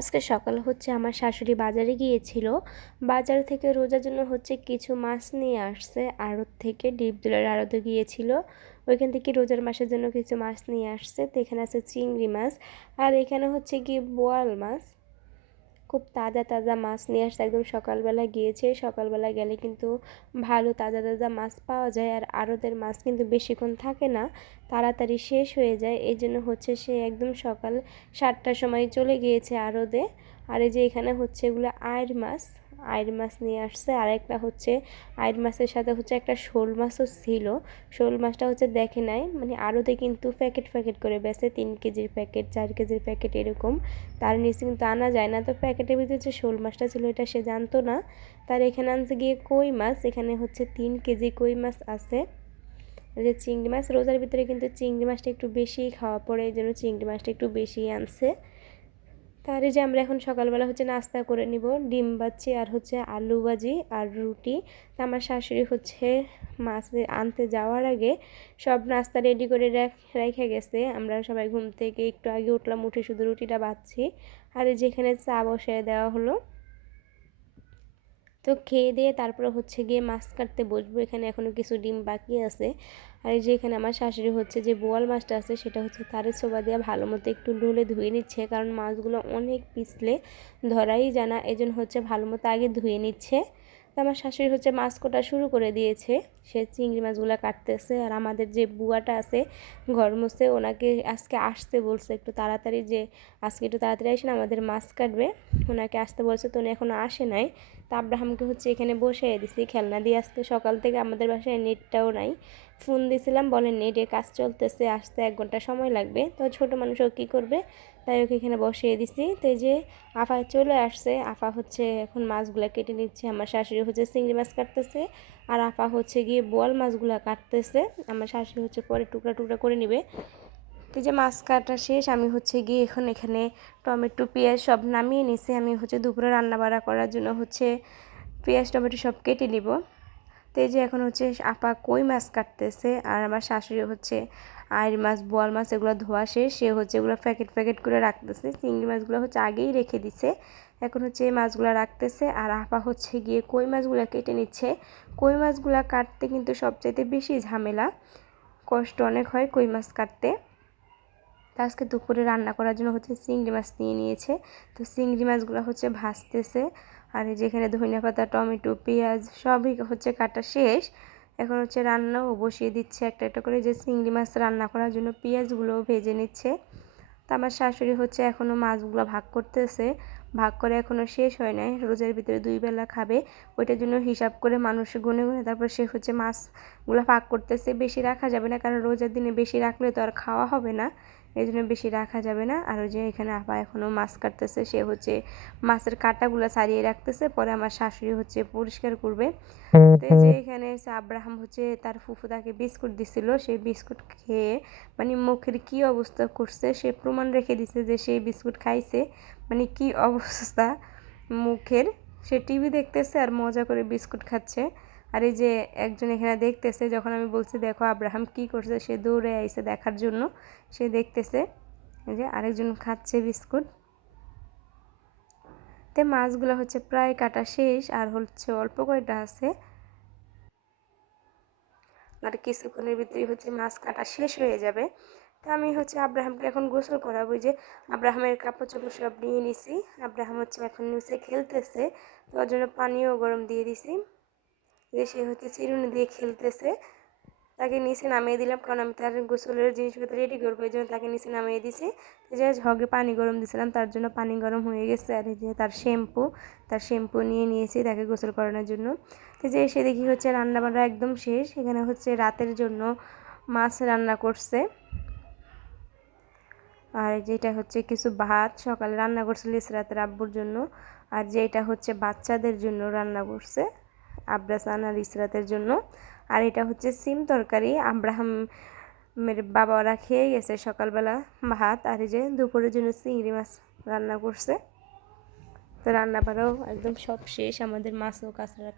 আজকে সকালে আমার শাশুড়ি বাজারে গিয়েছিল। বাজার থেকে রোজার জন্য কিছু মাছ নিয়ে আসছে আড়ত থেকে, ডিপজলের আড়তে গিয়েছিল। ওইখান থেকে রোজার মাসের জন্য কিছু মাছ নিয়ে আসছে। তো এখানে আছে চিংড়ি মাছ, আর এখানে কি বোয়াল মাছ। খুব তাজা তাজা মাছ নিয়ে আসছে, একদম সকালবেলা গিয়েছে। সকালবেলা গেলে কিন্তু ভালো তাজা তাজা মাছ পাওয়া যায়, আর আড়তের মাছ কিন্তু বেশিক্ষণ থাকে না, তাড়াতাড়ি শেষ হয়ে যায়। এই জন্য সে একদম সকাল 7টার সময় চলে গিয়েছে আড়তে। আর এই যে এখানে এগুলো আইর মাছ নিয়ে আসছে। আর একটা আইর মাছের সাথে একটা শোল মাছও ছিল। শোল মাছটা দেখে নাই, মানে আড়তে কিন্তু প্যাকেট প্যাকেট করে বেচে, 3 কেজির প্যাকেট, 4 কেজির প্যাকেট এরকম। তার নিচে কিন্তু আনা যায় না। তো প্যাকেটের ভিতরে যে শোল মাছটা ছিল এটা সে জানতো না। তার এখানে আনছে গিয়ে কই মাছ। এখানে 3 কেজি কই মাছ আছে। যে চিংড়ি মাছ, রোজার ভিতরে কিন্তু চিংড়ি মাছটা একটু বেশিই খাওয়া পড়ে, এই জন্য চিংড়ি মাছটা একটু বেশি আনছে। তার যে আমরা এখন সকালবেলা নাস্তা করে নিব, ডিম ভাজি আর আলু ভাজি আর রুটি। তা আমার শাশুড়ি মাছ আনতে যাওয়ার আগে সব নাস্তা রেডি করে রেখে গেছে। আমরা সবাই ঘুম থেকে একটু আগে উঠলাম, উঠে শুধু রুটিটা ভাজছি। আর যেখানে চা বসিয়ে দেওয়া হলো। তো খেয়ে দিয়ে তারপরে গিয়ে মাছ কাটতে বসবো। এখানে এখনও কিছু ডিম বাকি আছে। আর এই যে এখানে আমার শাশুড়ি যে বোয়াল মাছটা আছে সেটা তারের ছোবা দিয়ে ভালো মতো একটু ডলে ধুয়ে নিচ্ছে, কারণ মাছগুলো অনেক পিছলে ধরাই যায় না, এই জন্য ভালো মতো আগে ধুয়ে নিচ্ছে। তো আমার শাশুড়ি মাছ কাটা শুরু করে দিয়েছে। সে চিংড়ি মাছগুলো কাটতেছে। আর আমাদের যে বুয়াটা আছে ঘর মুছে, ওনাকে আজকে আসতে বলছে একটু তাড়াতাড়ি, যে আজকে একটু তাড়াতাড়ি আসেন আমাদের মাছ কাটবে। ওনাকে আসতে বলছে, তো উনি এখনও আসে নাই। তা আব্রাহামকে এখানে বসিয়ে দিছি খেলনা দিয়ে। আজকে সকাল থেকে আমাদের বাসায় নেটটাও নাই। ফোন দিয়েছিলাম, বলে নেটে কাজ চলতেছে, আসতে 1 ঘন্টা সময় লাগবে। তো ছোটো মানুষও কী করবে, তাই ওকে এখানে বসিয়ে দিছি। তো এই যে আফা চলে আসছে। আফা এখন মাছগুলো কেটে নিচ্ছে। আমার শাশুড়ি চিংড়ি মাছ কাটতেছে, আর আফা গিয়ে বোয়াল মাছগুলো কাটতেছে। আমার শাশুড়ি পরে টুকরা টুকরা করে নিবে। তো যে মাছ কাটা শেষ, আমি গিয়ে এখন এখানে টমেটো পেঁয়াজ সব নামিয়ে নিছি। আমি দুপুরে রান্না বাড়া করার জন্য পেঁয়াজ টমেটো সব কেটে নিব। তো এই যে এখন আপা কই মাছ কাটতেছে, আর আমার শাশুড়ি আইর মাছ বোয়াল মাছ এগুলো ধোয়া শেষ। সে এগুলো প্যাকেট প্যাকেট করে রাখতেছে। চিংড়ি মাছগুলো আগেই রেখে দিছে, এখন এই মাছগুলো রাখতেছে। আর আপা গিয়ে কই মাছগুলো কেটে নিচ্ছে। কই মাছগুলো কাটতে কিন্তু সবচাইতে বেশি ঝামেলা, কষ্ট অনেক হয় কই মাছ কাটতে। তা আজকে দুপুরে রান্না করার জন্য চিংড়ি মাছ নিয়ে নিয়েছে। তো চিংড়ি মাছগুলো ভাজতেছে। আর যেখানে ধনিয়া পাতা টমেটো পেঁয়াজ সবই কাটা শেষ। এখন রান্নাও বসিয়ে দিচ্ছে একটা একটা করে। যে চিংড়ি মাছ রান্না করার জন্য পেঁয়াজগুলোও ভেজে নিচ্ছে। তো আমার শাশুড়ি এখনও মাছগুলো ভাগ করতেছে। ভাগ করে এখনও শেষ হয় নাই। রোজার ভিতরে 2 বেলা খাবে, ওইটার জন্য হিসাব করে মানুষ গুনে গুনে তারপর সে মাছগুলো ভাগ করতেছে। বেশি রাখা যাবে না, কারণ রোজার দিনে বেশি রাখলে তো আর খাওয়া হবে না, এই জন্য বেশি রাখা যাবে না। আর যে এখানে আপা এখনও মাছ কাটতেছে, সে মাছের কাঁটাগুলো ছাড়িয়ে রাখতেছে, পরে আমার শাশুড়ি পরিষ্কার করবে। তো এই যে এখানে আব্রাহাম তার ফুফু তাকে বিস্কুট দিছিল, সেই বিস্কুট খেয়ে মানে মুখের কি অবস্থা করছে, সে প্রমাণ রেখে দিছে যে সেই বিস্কুট খাইছে। মানে কি অবস্থা মুখের, সে টিভি দেখতেছে আর মজা করে বিস্কুট খাচ্ছে। আর এই যে একজন এখানে দেখতেছে, যখন আমি বলছি দেখো আব্রাহাম কি করছে, সে দৌড়ে আইছে দেখার জন্য, সে দেখতেছে। এই যে আরেকজন খাচ্ছে বিস্কুট। তে মাছগুলো প্রায় কাটা শেষ, আর অল্প কয়টা আছে। আর কিছুক্ষণের ভিতরেই মাছ কাটা শেষ হয়ে যাবে। তো আমি আব্রাহামকে এখন গোসল করাবো। যে আব্রাহামের কাপড় চোপড় সব নিয়ে নিছি। আব্রাহাম এখন নিচে খেলতেছে, তো ওর জন্য পানিও গরম দিয়ে দিছি। যে সে চিরুনি দিয়ে খেলতেছে। তাকে নিচে নামিয়ে দিলাম, কারণ আমি তার গোসলের জিনিসপত্র রেডি করবো, এই জন্য তাকে নিচে নামিয়ে দিছি। যে ঝগে পানি গরম দিয়েছিলাম, তার জন্য পানি গরম হয়ে গেছে। আর এই যে তার শ্যাম্পু নিয়ে নিয়েছি তাকে গোসল করানোর জন্য। তো যে এসে দেখি রান্নাবান্না একদম শেষ। এখানে রাতের জন্য মাছ রান্না করছে, আর যেটা কিছু ভাত সকালে রান্না করছিল ইসরাতের আব্বুর জন্য, আর যেটা বাচ্চাদের জন্য রান্না করছে আব্রাসান আর ইসরাতের জন্য। আর এটা সিম তরকারি, আব্রাহামের বাবা ওরা খেয়ে গেছে সকালবেলা ভাত। আর এই যে দুপুরের জন্য চিংড়ি মাছ রান্না করছে। তো রান্না বাড়াও একদম সব শেষ, আমাদের মাছও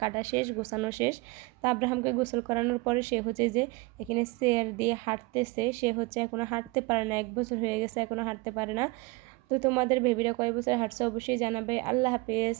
কাটা শেষ, গোছানো শেষ। তো আব্রাহামকে গোসল করানোর পরে সে যে এখানে চেয়ার দিয়ে হাঁটতেছে। সে এখনো হাঁটতে পারে না, 1 বছর হয়ে গেছে এখনো হাঁটতে পারে না। তো তোমাদের বেবিরা কয় বছর হাঁটছে অবশ্যই জানাবে। আল্লাহ হাফেজ।